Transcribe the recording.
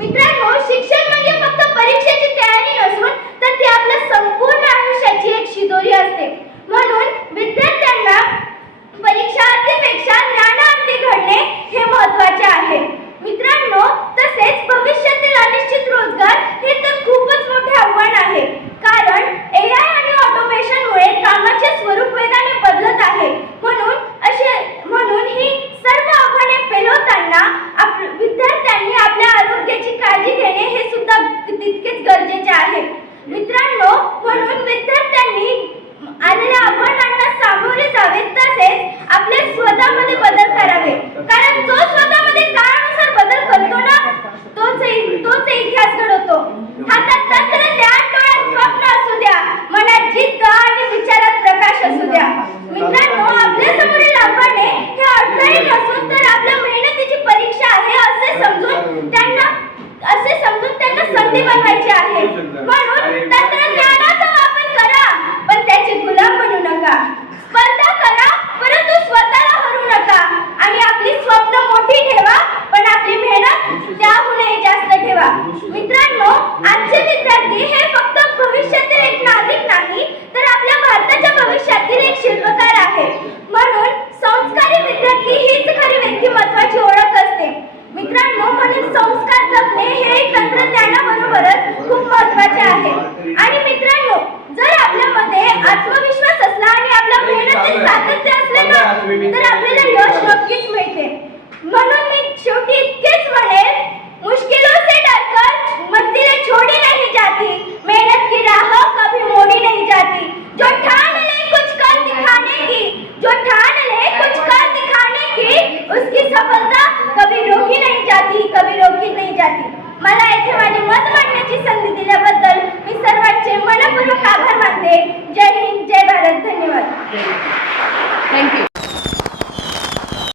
मित्रांनो, शिक्षण म्हणजे फक्त परीक्षेची तयारी नसून तर ती आपल्या संपूर्ण आयुष्याची एक शिदोरी असते. म्हणून विद्यार्थ्यांना परीक्षार्थीपेक्षा ज्ञानार्थी घडणे हे महत्त्वाचे आहे. मित्रांनो, तसेच भविष्यातील अनिश्चित रोजगार हे तर खूपच मोठे आव्हान आहे. कारण एआय आणि ऑटोमेशनमुळे कामाचे स्वरूप वेगाने बदलत आहे. म्हणून ही सर्व आव्हाने पेलवताना विद्यार्थ्यांनी आपल्या आरोग्याची काळजी घेणे हे सुद्धा तितकेच गरजेचे आहे. मित्रांनो, म्हणून विद्यार्थ्यांनी आलेल्या आव्हानांना सामोरे जावे, तसेच आपल्या स्वतःमध्ये बदल करावे. कारण जो स्वतःमध्ये काळानुसार बदल करतो ना, तोच इतिहास घडवतो. हातात तंत्रज्ञान, डोळ्यात स्वप्न असू द्या, मनात जिद्द आणि विचारात प्रकाश असू द्या. मित्रांनो, आपल्या समोरील आव्हाने हे अडथळे नसून तर आपल्या मेहनतीची परीक्षा आहे असे समजून त्यांना संधी बनवायची आहे. म्हणून तंत्रज्ञानाचा वापर करा, पण त्याचे गुलाम बनू नका. स्पर्धा करा, परंतु स्वतःला हरू नका. आणि आपली स्वप्न मोठी ठेवा, पण आपली मेहनत त्याहूनही जास्त ठेवा. मित्रांनो, आजचे विद्यार्थी हे फक्त भविष्यातील एक नागरिक नाही, तर आपल्या भारताच्या भविष्यातील एक शिल्पकार आहे. म्हणून संस्कारी विद्यार्थी हीच खरी व्यक्तिमत्वाची ओळख असते. मित्रांनो, म्हणून संस्कार जपणे हे तंत्रज्ञानाबरोबरच खूप महत्त्वाचे आहे. आणि मित्रांनो, जर आपल्यामध्ये आत्मविश्वास असला आणि आपल्या मेहनतीत सातत्य असले ना, तर आपल्याला यश नक्कीच मिळते. म्हणून मी शेवटी इतकेच म्हणेन, मुश्किलों से डरकर मंजिलें छोड़ी नहीं जाती, मेहनत की राह कभी मोड़ी नहीं जाती. जो ठान ले कुछ कर दिखाने की, जो ठान ले कुछ कर दिखाने की, उसकी सफलता कभी रोकी नहीं जाती, कभी रोकी नहीं जाती. मला